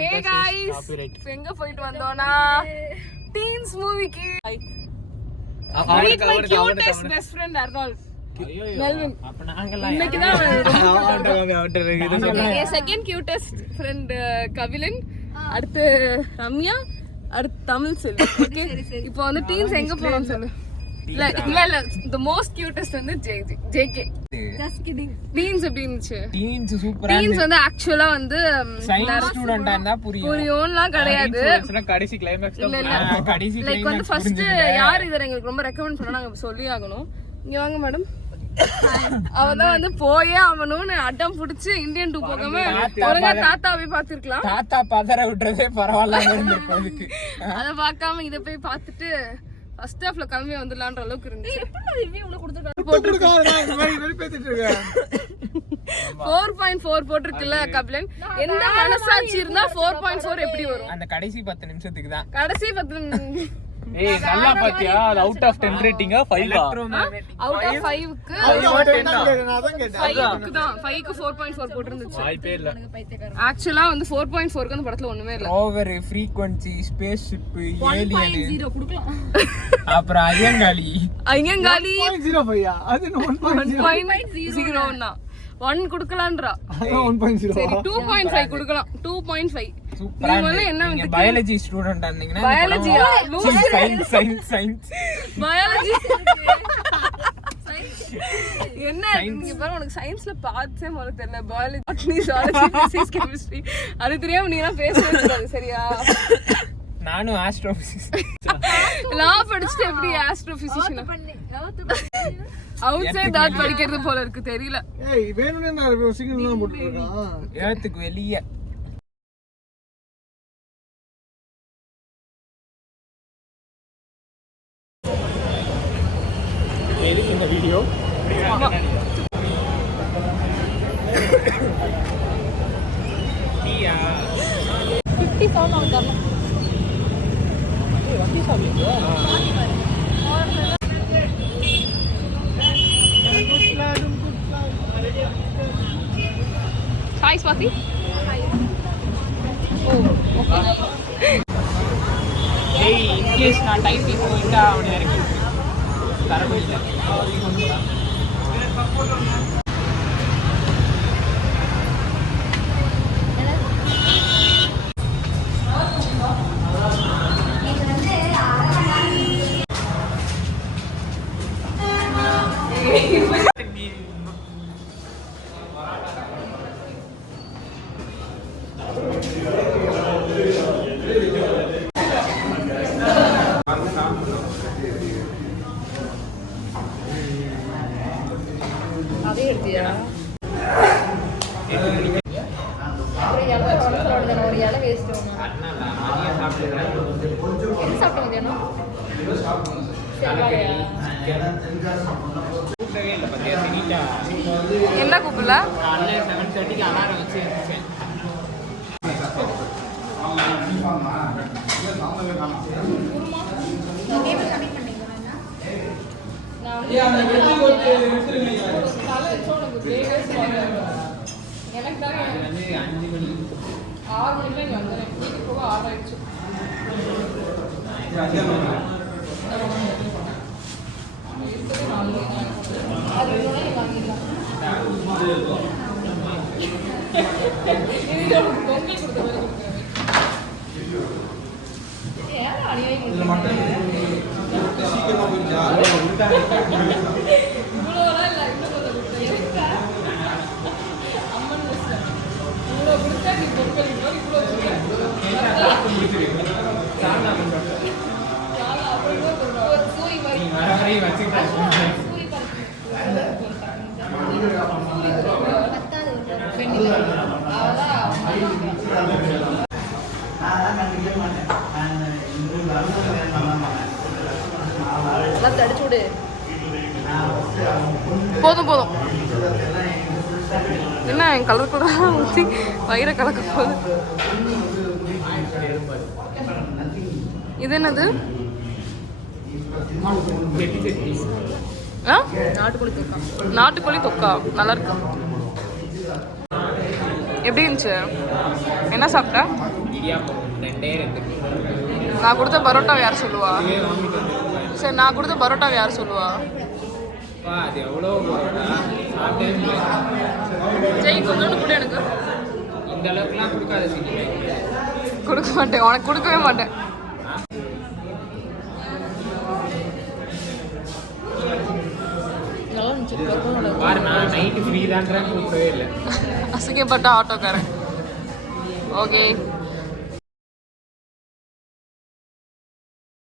Hey guys, எங்க போயிட்டு வந்தோம்னா டீன்ஸ் மூவிக்கு. Meet my cutest best friend Arnold. Melvin. அப்ப நாங்கலாம் செகண்ட் cutest friend கவிலன், அடுத்து ரம்யா, அடுத்து தமிழ் செல்வி. ஓகே, இப்போ வந்து டீன்ஸ் எங்க போறோம் சொல்லு. இல்ல the most cutest வந்து JK. Just kidding. டீன்ஸ் எப்படி இருந்துச்சு? டீன்ஸ் சூப்பரா. டீன்ஸ் வந்து एक्चुअली வந்து சயின்ஸ் ஸ்டூடண்டா இருந்தா புரியும்லாம் கிடையாது. கடைசி கிளைமாக்ஸ் தான். கடைசி லைக் வந்து ஃபர்ஸ்ட் யார் இத எங்களுக்கு ரொம்ப ரெக்கமெண்ட் பண்ணா நாங்க சொல்லி ஆகணும். இங்க வாங்க மேடம். அவதான் வந்து போயே ஆகணும்னு அடம் புடிச்சு இந்தியன் 2 போகாம ஒழுங்கா தாத்தாவை பாத்துருக்கலாம். தாத்தா பதற விட்டுறதே பரவாயில்லாம இருந்திருக்கும் அதுக்கு. அத பார்க்காம இத போய் பார்த்துட்டு ஃபர்ஸ்ட் ஹாஃப்ல கம்மி வந்துடலாம்ன்ற அளவுக்கு இருந்துச்சு. எப்படி ரிவ்யூ உனக்கு கொடுத்துட்டாங்க? இந்த மாதிரி வெரி பேசிட்டு இருக்க. 4.4 போட்டுருக்குல கபிலன். எந்த மனசாட்சி இருந்தா 4.4 எப்படி வரும்? அந்த கடைசி 10 நிமிஷத்துக்கு தான். கடைசி 10 ஏய் நல்லா பாத்தியா? அது அவுட் ஆஃப் 10 ரேட்டிங்கா 5 அவுட் ஆஃப் 5 க்கு 5 தான். 5 க்கு 4.4 போட்டுருந்துச்சு. வாய்ப்பே இல்ல. एक्चुअली வந்து 4.4 க்கு அந்த படத்துல ஒண்ணுமே இல்ல. Over frequency, space ship, alien 1.0 கொடுக்கலாம். அப்புறம் ஐயங்காலி 1.05 அது 1.0னா 1 கொடுக்கலாம்ன்றா. 1.0 சரி 2.5 கொடுக்கலாம். 2.5 சூப்பரா. நீங்க என்ன வந்து பயாலஜி ஸ்டூடண்ட் ஆனீங்கன்னா பயாலஜி சயின்ஸ் பயாலஜி என்ன நீங்க பாரு உனக்கு சயின்ஸ்ல பாத்தே முதல்ல தெரியல. Biology botany zoology physics chemistry அது தெரியாம நீ எல்லாம் பேசவே கூடாது சரியா? நானும் ஆஸ்ட்ரோபிசிக்ஸ் லா படிச்சிட்டு எப்படி ஆஸ்ட்ரோபிசிக்ஸ் அவுட் சைடு டாட் படிக்கிறது போல இருக்கு தெரியல. ஏய் வேணும்னே நான் சிக்னல்லாம் போட்டுறேன் ஏத்துக்கு வெளிய. எதுக்கு இந்த வீடியோ? நீயா 50 சவுண்ட் ஆன் करना ஏய் வண்டி சாப்பிடுங்க. Hi Swati. Hi. Oh, okay. Hey, please na type ipo inda avane irukku. Tharabilla. அதே எடுத்தியா? அப்புறம் இலை வளர்த்துறோட ஒரு இலை வேஸ்ட் ஒன்று. எது சாப்பிட்ட மதியானம்? என்ன கூப்பிடல? 7:30க்கு அலாரம் வச்சு இருந்துச்சேன். எனக்கு தான் 5 மணி 6 மணிக்கு இங்கே வந்துடுறேன். வீட்டுக்கு போக 6 ஆயிடுச்சு. அது இன்னொன்னே வாங்கிடலாம். பொங்கல் கொடுத்த மாதிரி கொடுக்குறேன். ஏன் அநியாயம் இவ்வளோலாம் இல்லை. இன்னும் அம்மன் இவ்வளோ கொடுத்தா நீ பொங்கல் இவ்வளோ சூரி மாதிரி தடிச்சு விடு. போதும் போதும். என்ன என் கலர் கூட ஊற்றி வயிறை கலக்க போகுது. இது என்னது? நாட்டுக்கோழி தொக்கா. நல்லா இருக்கு. எப்படி இருந்துச்சு? என்ன சாப்பிட்ட? இடியாப்பம் ரெண்டே ரெண்டு. நான் கொடுத்த பரோட்டா யார் சொல்லுவா? இதுவே வாங்கிட்டு வந்துருப்பேன். சரி நான் கொடுத்த பரோட்டா யார் சொல்லுவா? அப்பா அது எவ்வளோ பரோட்டா சாப்பிட்டே முடியல. ஜெய் கொஞ்சோண்டு கூட எனக்கு இந்த அளவுக்குலாம் கொடுக்காத சீக்கிரம். கொடுக்க மாட்டேன், உனக்கு கொடுக்கவே மாட்டேன். பாரு நான் நைட்டு ஃப்ரீ தான்றேன் கூப்பிடவே இல்லை. அசிங்கப்பட்ட ஆட்டோக்காரன். ஓகே